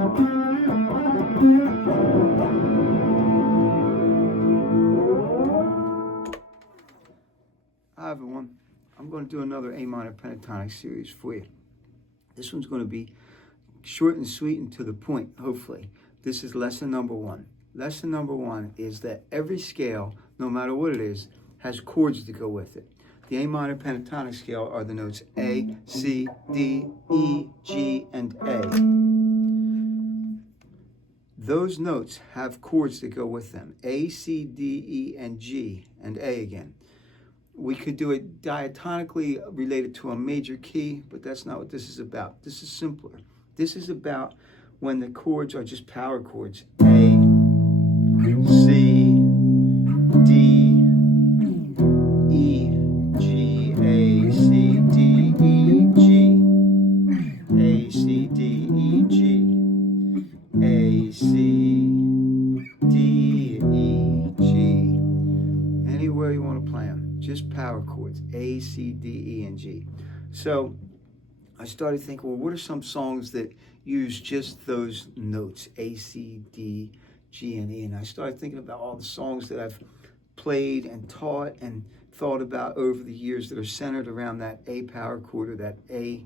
Hi everyone, I'm going to do another A minor pentatonic series for you. This one's going to be short and sweet and to the point, hopefully. This is lesson number one. Lesson number one is that every scale, no matter what it is, has chords to go with it. The A minor pentatonic scale are the notes A, C, D, E, G, and A. Those notes have chords that go with them. A, C, D, E, and G, and A again. We could do it diatonically related to a major key, but that's not what this is about. This is simpler. This is about when the chords are just power chords. A, C, D, E, G, A, C, D, E, G. A, C, D, E, G. A, C, D, E, G. Anywhere you want to play them. Just power chords, A, C, D, E, and G. So I started thinking, well, what are some songs that use just those notes, A, C, D, G, and E? And I started thinking about all the songs that I've played and taught and thought about over the years that are centered around that A power chord or that A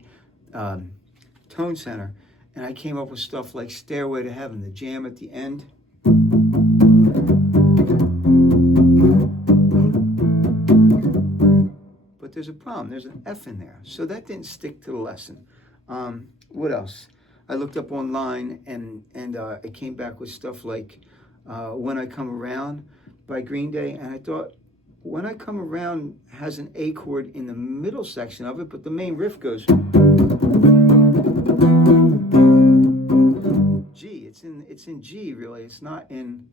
tone center. And I came up with stuff like Stairway to Heaven, the jam at the end. But there's a problem. There's an F in there. So that didn't stick to the lesson. What else? I looked up online and I came back with stuff like When I Come Around by Green Day. And I thought, When I Come Around has an A chord in the middle section of it, but the main riff goes G. It's in G, really. It's not in...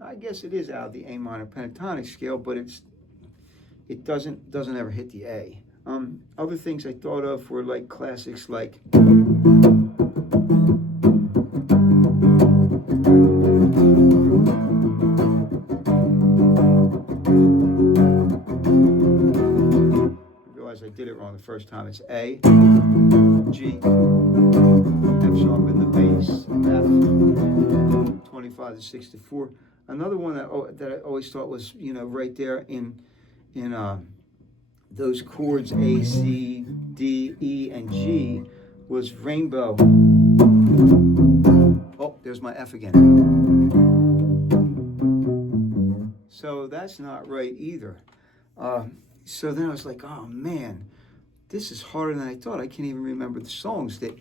I guess it is out of the A minor pentatonic scale, but it doesn't ever hit the A. Other things I thought of were like classics like I realized I did it wrong the first time. It's A, G, F sharp in the bass, F, 25 to 64. Another one that I always thought was, right there in those chords A, C, D, E, and G was Rainbow. Oh, there's my F again. So that's not right either. So then I was like, oh man, this is harder than I thought. I can't even remember the songs that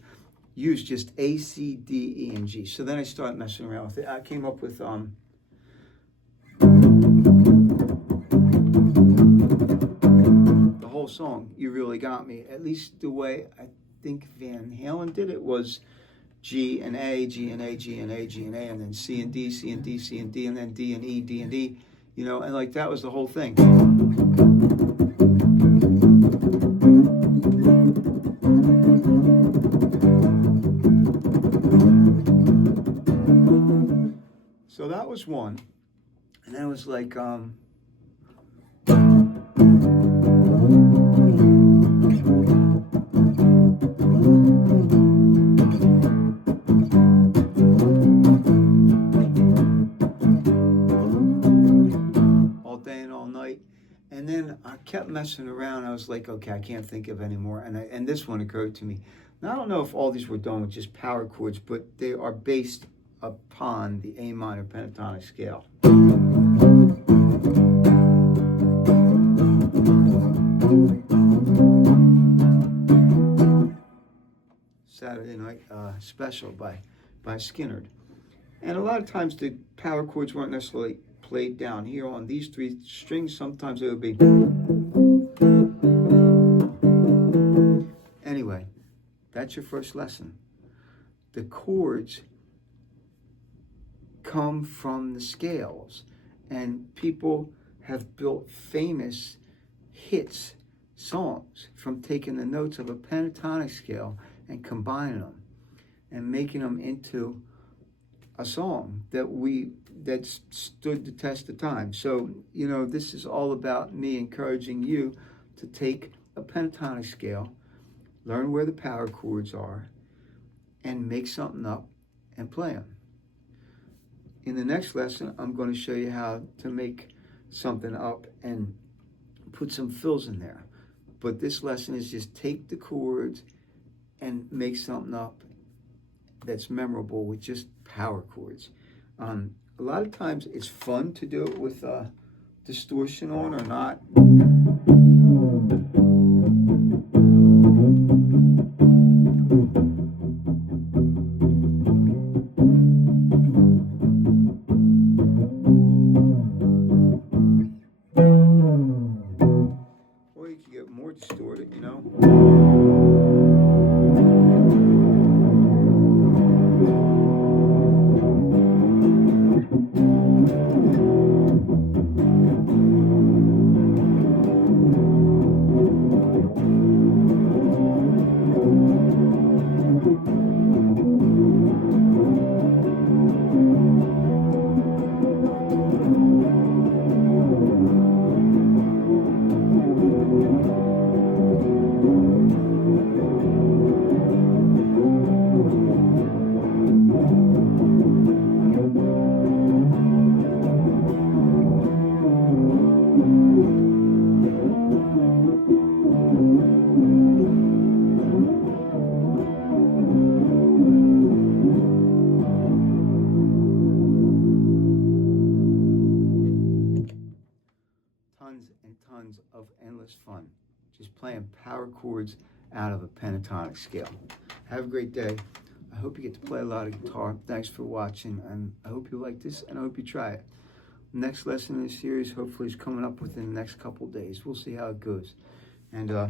use just A, C, D, E, and G. So then I started messing around with it. I came up with the whole song, You Really Got Me. At least the way I think Van Halen did it was G and A, G and A, G and A, G and A, and then C and D, C and D, C and D, and then D and E, D and E, and like that was the whole thing. So that was one. And then it was like, All Day and All Night. And then I kept messing around. I was like, okay, I can't think of any more. And this one occurred to me. Now, I don't know if all these were done with just power chords, but they are based upon the A minor pentatonic scale. Saturday Night Special by Skinnerd. And a lot of times the power chords weren't necessarily played down here on these three strings. Sometimes it would be. Anyway, that's your first lesson. The chords come from the scales, and people have built famous hits songs from taking the notes of a pentatonic scale and combining them and making them into a song that stood the test of time. So, this is all about me encouraging you to take a pentatonic scale learn where the power chords are, and make something up and play them. In the next lesson, I'm going to show you how to make something up and put some fills in there. But this lesson is just take the chords and make something up that's memorable with just power chords. A lot of times it's fun to do it with distortion on or not. Or you can get more distorted, you know. Tons and tons of endless fun just playing power chords out of a pentatonic scale. Have a great day. I hope you get to play a lot of guitar. Thanks for watching, and I hope you like this, and I hope you try it. Next lesson in the series hopefully is coming up within the next couple days. We'll see how it goes. And got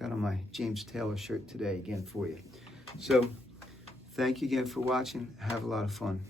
on my James Taylor shirt today again for you. So thank you again for watching. Have a lot of fun.